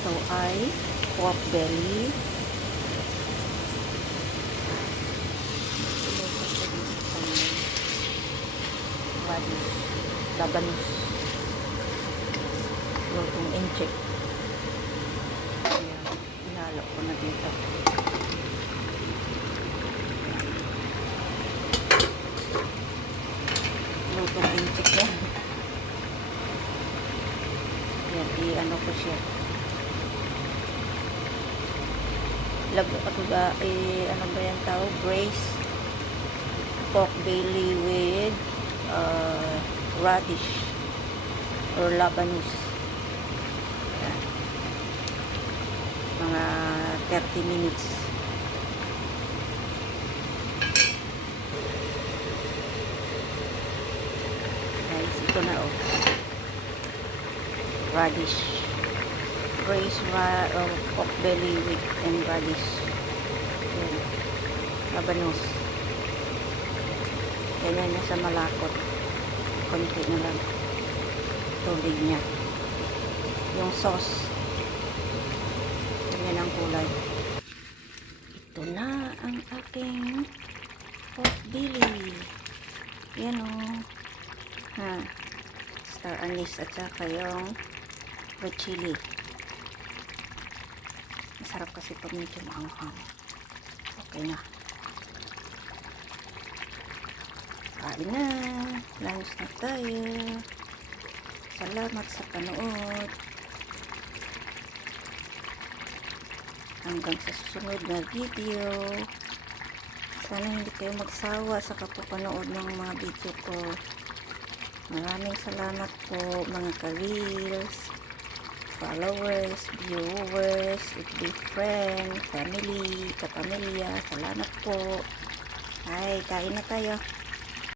Ito ay pork belly. Labanos. Lutong incheck. Ayan, inalok ko na dito. Lutong incheck yan. Yan, i-ano ko siya. Ano ba yan tawag? Braised pork belly with radish or labanus. Yan. Mga 30 minutes. Guys, ito na oh. Radish. Braised pork belly with and radish. Yan. Labanus. Ganyan na sa malakot. Konti na lang tubig niya. Yung sauce. Ganyan ang kulay. Ito na ang aking pork belly. Yan o. Star anise at saka yung red chili. Masarap kasi pag medyo maanghang. Okay na. Kain na. Lunch na tayo. Salamat sa panood. Hanggang sa susunod na video. Sana hindi kayo magsawa sa kapapanood ng mga video ko. Maraming salamat po mga ka-reels, followers, viewers, FB friend, family, kapamilya. Salamat po. Ay, kain na tayo.